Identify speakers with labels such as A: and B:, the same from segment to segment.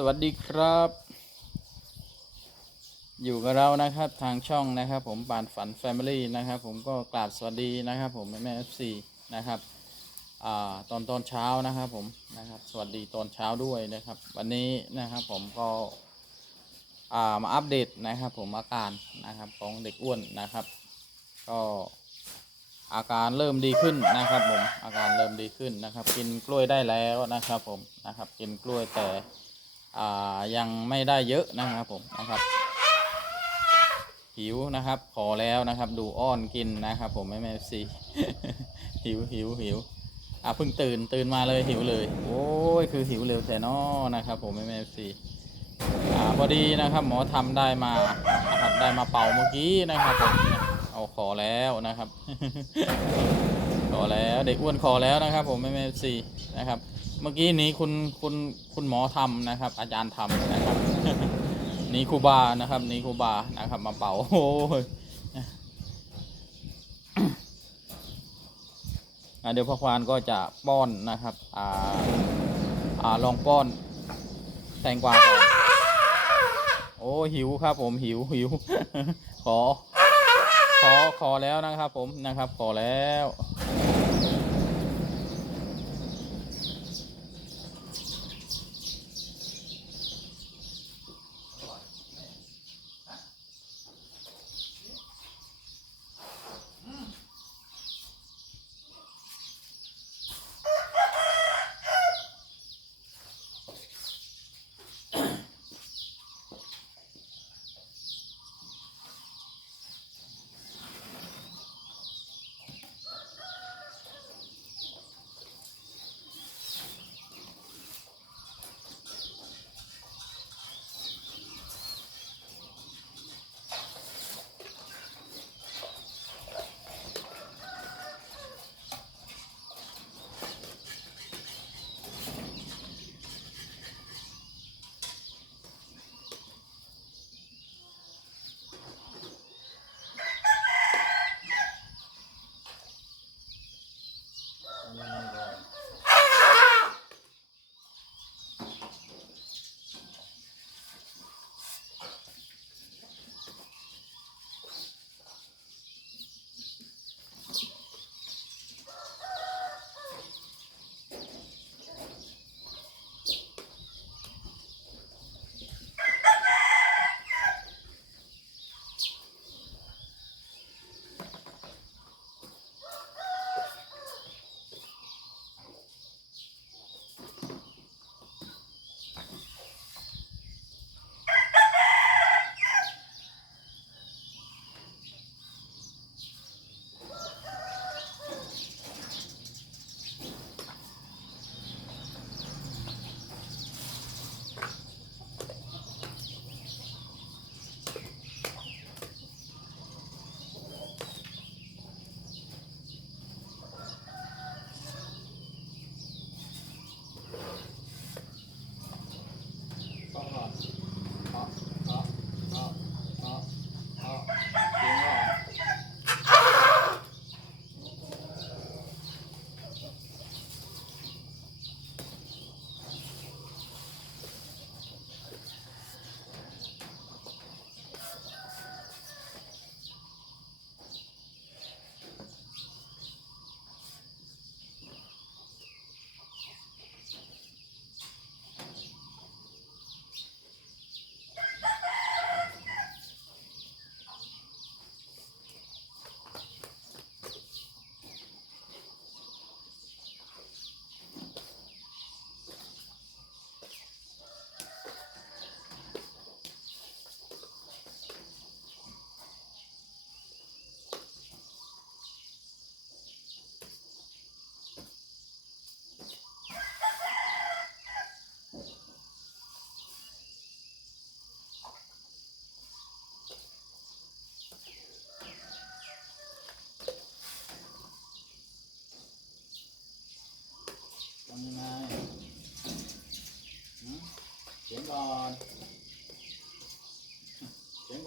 A: สวัสดีครับ อยู่กับเรานะครับทางช่องนะครับ ผมปานฝัน Family นะครับ ผมก็กราบสวัสดีนะครับ ผมแม่แม่เอฟซีนะครับอ่าตอนตอนเช้านะครับผมนะครับ สวัสดีตอนเช้าด้วยนะครับ วันนี้นะครับผมก็อ่ามาอัปเดตนะครับ ผมอาการนะครับของเด็กอ้วนนะครับ ก็อาการเริ่มดีขึ้นนะครับ ผมอาการเริ่มดีขึ้นนะครับ กินกล้วยได้แล้วนะครับ ผมนะครับ กินกล้วยแต่ ยังไม่ได้เยอะนะครับผมนะครับ หิวนะครับขอแล้วนะครับ ดูอ้อนกินนะครับ ผมไม่แม่ซีหิวหิวหิวอะเพิ่งตื่นตื่นมาเลยหิวเลย โอ้ยคือหิวเร็วแต่นอนะครับ ผมไม่แม่ซีอ่าพอดีนะครับ หมอทำได้มานะครับได้มาเป่าเมื่อกี้นะครับผม ขอแล้วนะครับ ขอแล้วเด็กอ้วนขอแล้วนะครับ ผมไม่แม่ซีนะครับ เมื่อกี้นี้คุณคุณคุณหมอทำนะครับ อาจารย์ทำนะครับนี่ครูบานะครับนี่ครูบานะครับ มาเป่าโอ้ยอะเดี๋ยวพ่อควานก็จะป้อนนะครับ อ่า อ่าลองป้อน แตงกวาก่อนโอ้หิวครับผมหิวหิว ขอ ขอขอแล้วนะครับผมนะครับ ขอแล้ว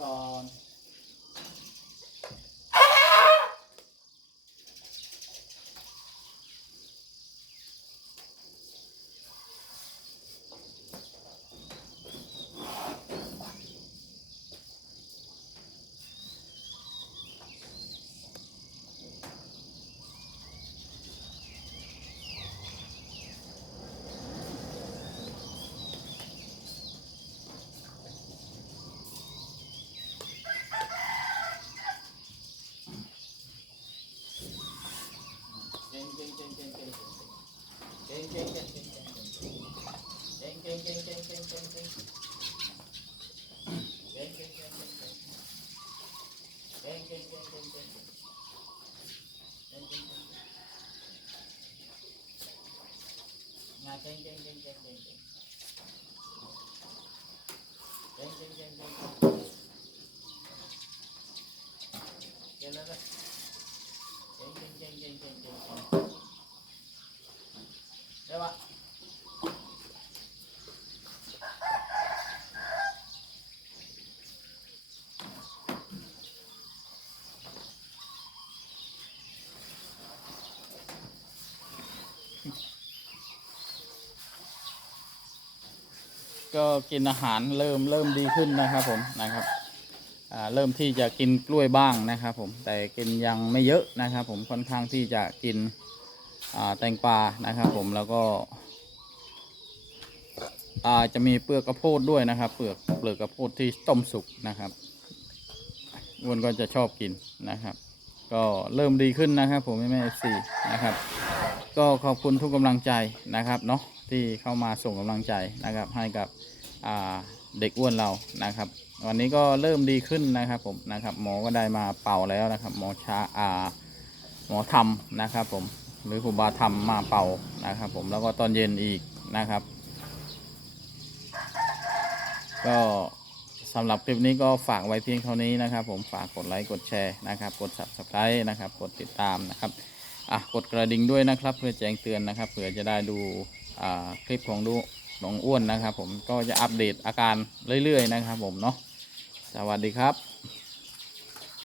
A: ก่อน Ah, dyan, dyan, dyan, dyan. ก็กินอาหารเริ่มเริ่มดีขึ้นนะครับผมนะครับเริ่มที่จะกินกล้วยบ้างนะครับผมแต่กินยังไม่เยอะนะครับ ผมค่อนข้างที่จะกินแตงปลานะครับผมแล้วก็จะมีเปลือกกระโพดด้วยนะครับ เปลือกเปลือกกระโพดที่ต้มสุกนะครับวนก็จะชอบกินนะครับ ก็เริ่มดีขึ้นนะครับ ผมแม่เอฟซีนะครับ ก็ขอบคุณทุกกำลังใจนะครับเนาะ ที่เข้ามาส่งกำลังใจนะครับ ให้กับเด็กอ้วนเรานะครับ วันนี้ก็เริ่มดีขึ้นนะครับผมนะครับ หมอก็ได้มาเป่าแล้วนะครับ หมอชาอ่าหมอทำนะครับผมหรือครูบาทำมาเป่านะครับ ผมแล้วก็ตอนเย็นอีกนะครับ ก็สำหรับคลิปนี้ก็ฝากไว้เพียงเท่านี้นะครับ ผมฝากกดไลค์กดแชร์นะครับ กด subscribe นะครับ กดติดตามนะครับอะกดกระดิ่งด้วยนะครับ เพื่อแจ้งเตือนนะครับเผื่อจะได้ดู คลิปของดูน้องอ้วนนะครับ ผมก็จะอัปเดตอาการเรื่อยๆนะครับ ผมเนาะสวัสดีครับ